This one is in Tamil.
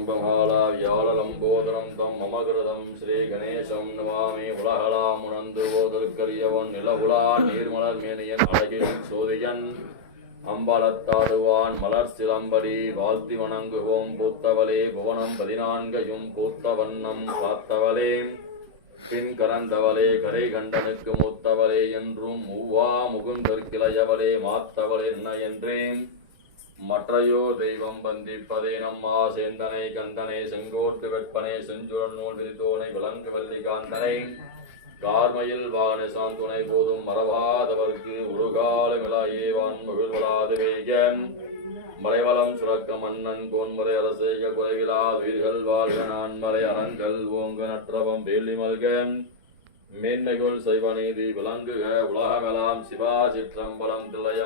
சம்பகாலா வியாழலம்போதரம் தம் மமகிருதம் ஸ்ரீ கணேசம் நமாமி. உலகலாம் உணர்ந்து போதற்கரியவன் நிலவுலா நீர்மலர் மேனியன் அழகில் சோதியன் அம்பலத்தாடுவான் மலர் சிலம்படி வாழ்த்தி வணங்குவோம். பூத்தவளே புவனம் 14 பூத்த வண்ணம் காத்தவளே பின் கரந்தவளே கரை கண்டனுக்கு மூத்தவளே என்றும் மூவா முகுந்தற்கிளையவளே மாத்தவளே என்ன என்றேன். மற்றையோ தெய்வம் வந்திப்பதே நம்மா சேந்தனை கந்தனை செங்கோட்டு வெப்பனை செஞ்சுரன் நூல் விரித்தோனை விலங்கு வள்ளி காந்தனை கார்மையில் வாகன சாந்துணை போதும் மறவாதவர்க்கு உருகால மிளாயேவான் மகிழ்வலாது வேக மலைவளம் சுரக்க மன்னன் கோன்முறை அரசேக குறைவிலா உயிர்கள் வாழ்க நான்மறை அறங்கள் ஓங்க நற்றவம் வேலி மல்க மேன்மைகுள் செய்வநீதி விளங்குக உலகமெலாம் சிவா சிற்றம்பலம் திளைய